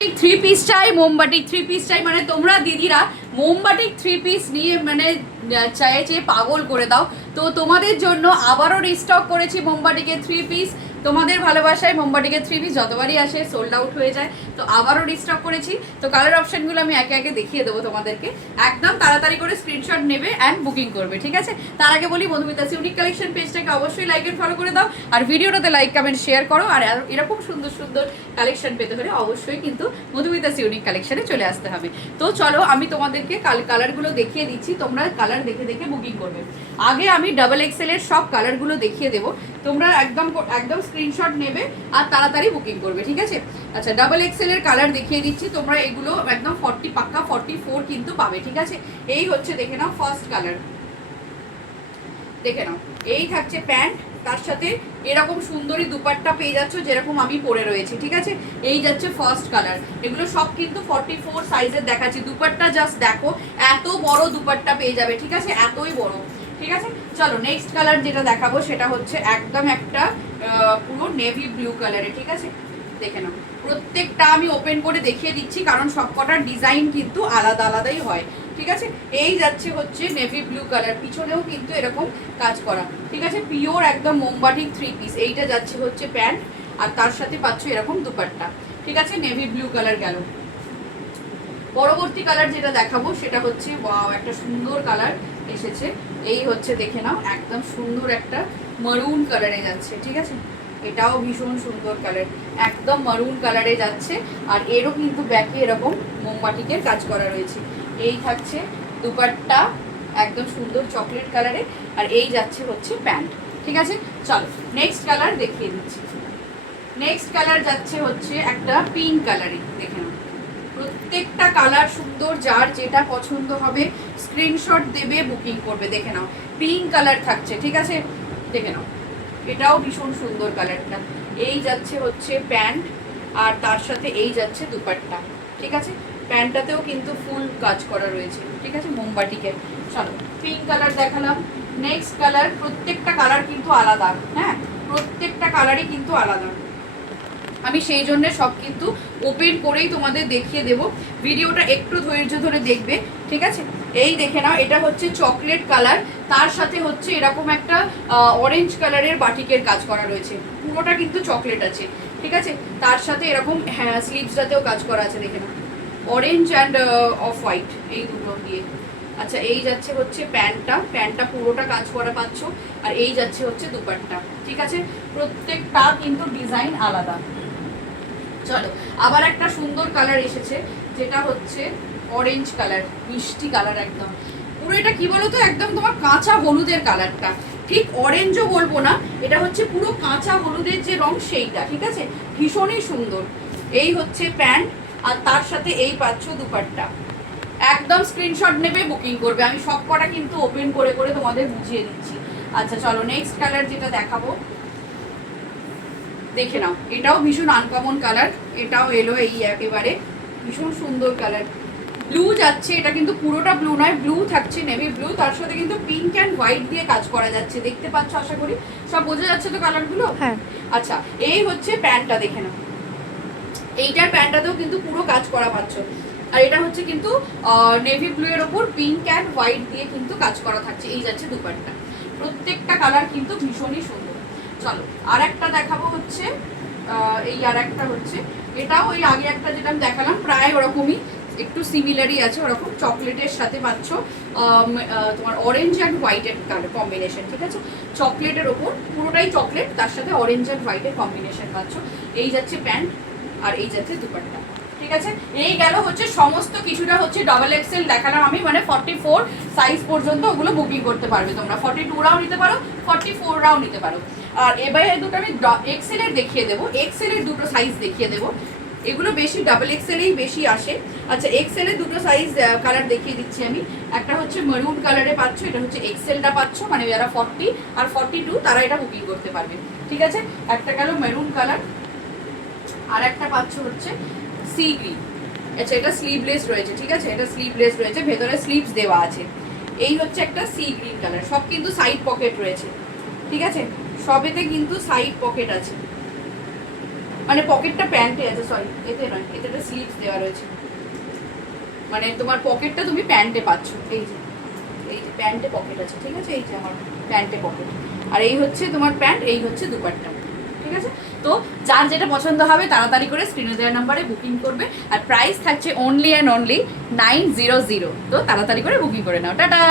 Three piece চাই, মোমবাটিক three piece চাই, মানে তোমরা দিদিরা মোমবাটিক থ্রি পিস নিয়ে মানে চেয়ে পাগল করে দাও। তো তোমাদের জন্য আবারও রিস্টক করেছি মোমবাটিকের থ্রি পিস। তোমাদের ভালোবাসায় মোমবাটিকের থ্রি পিস যতবারই আসে সোল্ড আউট হয়ে যায়, তো আবারও রিস্টক করেছি। তো কালার অপশনগুলো আমি একে একে দেখিয়ে দেবো তোমাদেরকে। একদম তাড়াতাড়ি করে স্ক্রিনশট নেবে অ্যান্ড বুকিং করবে, ঠিক আছে? তার আগে বলি, মধুমিতাস ইউনিক কালেকশন পেজটাকে অবশ্যই লাইক এন্ড ফলো করে দাও, আর ভিডিওটাতে লাইক কমেন্ট শেয়ার করো। আর এরকম সুন্দর সুন্দর কালেকশন পেতে হলে অবশ্যই কিন্তু মধুমিতাস ইউনিক কালেকশনে চলে আসতে হবে। তো চলো আমি তোমাদেরকে কালারগুলো দেখিয়ে দিচ্ছি, তোমরা কালার দেখে দেখে বুকিং করবে। আগে আমি ডাবল এক্সেল এর সব কালারগুলো দেখিয়ে দেবো, তোমরা একদম একদম স্ক্রিনশট নেবে আর তাড়াতাড়ি বুকিং করবে, ঠিক আছে? আচ্ছা, ডাবল এক্সেল এর কালার দেখিয়ে দিচ্ছি, তোমরা এগুলো একদম 40 পাক্কা 44 কিন্তু পাবে, ঠিক আছে? এই হচ্ছে, দেখে নাও ফার্স্ট কালার, দেখে নাও। এই থাকছে প্যান্ট, তার সাথে এরকম সুন্দরী দুপাট্টা পেয়ে যাচ্ছ যেরকম আমি পরে রয়েছি, ঠিক আছে? এই যাচ্ছে ফার্স্ট কালার। এগুলো সব কিন্তু 44 সাইজের দেখাচ্ছি। দুপাট্টা জাস্ট দেখো, এত বড় দুপাট্টা পেয়ে যাবে, ঠিক আছে? এতই বড়, ঠিক আছে? চলো নেক্সট কালার যেটা দেখাবো সেটা হচ্ছে একদম একটা পুরো নেভি ব্লু কালারে, ঠিক আছে? দেখে নাও, প্রত্যেকটা আমি ওপেন করে দেখিয়ে দিচ্ছি কারণ সবকটার ডিজাইন কিন্তু আলাদা আলাদাই হয়, ঠিক আছে? এই যাচ্ছে হচ্ছে নেভি ব্লু কালার, পিছনেও কিন্তু এরকম কাজ করা, ঠিক আছে? পিওর একদম মোমবাটিক থ্রি পিস। এইটা যাচ্ছে হচ্ছে প্যান্ট, আর তার সাথে পাচ্ছ এরকম দুপাট্টা, ঠিক আছে? নেভি ব্লু কালার গেল। পরবর্তী কালার যেটা দেখাবো সেটা হচ্ছে ওয়াও, একটা সুন্দর কালার এসেছে। এই হচ্ছে, দেখে নাও, একদম সুন্দর একটা মারুন কালারে যাচ্ছে, ঠিক আছে? এটাও ভীষণ সুন্দর কালার, একদম মারুন কালারে যাচ্ছে। আর এরও কিন্তু ব্যাকে এরকম মোমবাটিকের কাজ করা রয়েছে। এই থাকছে দুপাট্টা, একদম সুন্দর চকলেট কালারে, আর এই যাচ্ছে হচ্ছে প্যান্ট, ঠিক আছে? চলো নেক্সট কালার দেখিয়ে দিচ্ছি। নেক্সট কালার যাচ্ছে হচ্ছে একটা পিঙ্ক কালারে, দেখে নাও। প্রত্যেকটা কালার সুন্দর, যার যেটা পছন্দ হবে স্ক্রিনশট দেবে, বুকিং করবে। দেখে নাও, পিঙ্ক কালার থাকছে, ঠিক আছে? দেখে নাও, এটাও ভীষণ সুন্দর কালারটা। এই যাচ্ছে হচ্ছে প্যান্ট, আর তার সাথে এই যাচ্ছে দুপাট্টা, ঠিক আছে? প্যান্টটাতেও কিন্তু ফুল কাজ করা রয়েছে, ঠিক আছে? মোমবাটিকের। চলো পিঙ্ক কালার দেখালাম। নেক্সট কালার, প্রত্যেকটা কালার কিন্তু আলাদা, হ্যাঁ, প্রত্যেকটা কালারই কিন্তু আলাদা। আমি সেই জন্য সব কিন্তু ওপেন করেই তোমাদের দেখিয়ে দেব, ভিডিওটা একটু ধৈর্য ধরে দেখবে, ঠিক আছে? এই দেখে নাও, এটা হচ্ছে চকলেট কালার, তার সাথে হচ্ছে এরকম একটা অরেঞ্জ কালারের বাটিকের কাজ করা রয়েছে। পুরোটা কিন্তু চকলেট আছে, ঠিক আছে? তার সাথে এরকম হ্যাঁ স্লিভসটাতেও কাজ করা আছে, দেখে নাও, অরেঞ্জ অ্যান্ড অফ হোয়াইট, এই দুটো দিয়ে। আচ্ছা, এই যাচ্ছে হচ্ছে প্যান্টটা পুরোটা কাজ করা পাচ্ছ, আর এই যাচ্ছে হচ্ছে দুপাট্টা, ঠিক আছে? প্রত্যেকটা কিন্তু ডিজাইন আলাদা। চলো আবার একটা সুন্দর কালার এসেছে, যেটা হচ্ছে অরেঞ্জ কালার, মিষ্টি কালার একদম। পুরো এটা কি বলতো, একদম তোমার কাঁচা হলুদের কালারটা, ঠিক অরেঞ্জও বলবো না, এটা হচ্ছে পুরো কাঁচা হলুদের যে রং সেইটা, ঠিক আছে? ভীষণই সুন্দর। এই হচ্ছে প্যান্ট, আর তার সাথে এই পাচ্ছ দুপাট্টা। একদম স্ক্রিনশট নেবে, বুকিং করবে। আমি সব কটা কিন্তু ওপেন করে করে তোমাদের বুঝিয়ে দিচ্ছি। আচ্ছা চলো নেক্সট কালার যেটা দেখাবো, দেখে নাও, এটাও ভীষণ আনকমন কালার, এটাও এলো এই একেবারে ভীষণ সুন্দর কালার। ব্লু যাচ্ছে, এটা কিন্তু পুরোটা ব্লু নয়, ব্লু থাকছে নেভি ব্লু, তার সাথে কিন্তু পিঙ্ক অ্যান্ড হোয়াইট দিয়ে কাজ করা যাচ্ছে, দেখতে পাচ্ছ আশা করি। সব বোঝা যাচ্ছে তো কালারগুলো? হ্যাঁ। আচ্ছা, এই হচ্ছে প্যান্টটা, দেখে নাও, এইটার প্যান্টটাতেও কিন্তু পুরো কাজ করা পাচ্ছ। আর এটা হচ্ছে কিন্তু নেভি ব্লু এর ওপর পিঙ্ক অ্যান্ড হোয়াইট দিয়ে কিন্তু কাজ করা থাকছে। এই যাচ্ছে দুপাট্টা, প্রত্যেকটা কালার কিন্তু ভীষণই সুন্দর। চলো আর একটা দেখাবো হচ্ছে এই আর একটা হচ্ছে, এটাও ওই আগে একটা যেটা আমি দেখালাম প্রায় ওরকমই, একটু সিমিলারই আছে, ওরকম চকলেটের সাথে পাচ্ছ তোমার অরেঞ্জ অ্যান্ড হোয়াইটের কালার কম্বিনেশন, ঠিক আছে? চকলেটের ওপর পুরোটাই চকলেট, তার সাথে অরেঞ্জ অ্যান্ড হোয়াইটের কম্বিনেশন পাচ্ছ। এই যাচ্ছে প্যান্ট, আর এই যাচ্ছে দুপাট্টা, ঠিক আছে? এই গেল হচ্ছে সমস্ত কিছুটা হচ্ছে ডাবল এক্সেল দেখালাম আমি, মানে 44 সাইজ পর্যন্ত ওগুলো বুকিং করতে পারবে তোমরা। 42 রাও নিতে পারো, 44 রাও নিতে পারো। আর এবারে দুটো আমি এক্সেল এর দেখিয়ে দেবো, এক্সেল এর দুটো সাইজ দেখিয়ে দেবো, এগুলো বেশি ডাবল এক্সেলেই বেশি আসে। আচ্ছা, এক্সেল এর দুটো সাইজ কালার দেখিয়ে দিচ্ছি আমি। একটা হচ্ছে মেরুন কালারে পাচ্ছ, এটা হচ্ছে এক্সেলটা পাচ্ছ, মানে যারা 40 আর 42 তারা এটা বুকিং করতে পারবে, ঠিক আছে? একটা গেল মেরুন কালার, আর একটা পাচ্ছ হচ্ছে সি গ্রিন। আচ্ছা, এটা স্লিভলেস রয়েছে, ঠিক আছে? এটা স্লিভলেস রয়েছে, ভেতরে স্লিভস দেওয়া আছে। এই হচ্ছে একটা সি গ্রিন কালার, সব কিন্তু সাইড পকেট রয়েছে, ঠিক আছে? সবেতে কিন্তু সাইড পকেট আছে। মানে পকেটটা প্যান্টে আছে, সরি এতে নয়, এতে একটা স্লিভস দেওয়া রয়েছে, মানে তোমার পকেটটা তুমি প্যান্টে পাচ্ছ। এই যে প্যান্টে পকেট আছে, ঠিক আছে, এই যে আমার প্যান্টে পকেট, আর এই হচ্ছে তোমার প্যান্ট, এই হচ্ছে দুপাট্টা, ঠিক আছে। তো যার যেটা পছন্দ হবে তাড়াতাড়ি করে স্ক্রিনে দেওয়ার নাম্বারে বুকিং করবে, আর প্রাইস থাকছে অনলি অ্যান্ড অনলি 900। তো তাড়াতাড়ি করে বুকিং করে নাও, টাটা।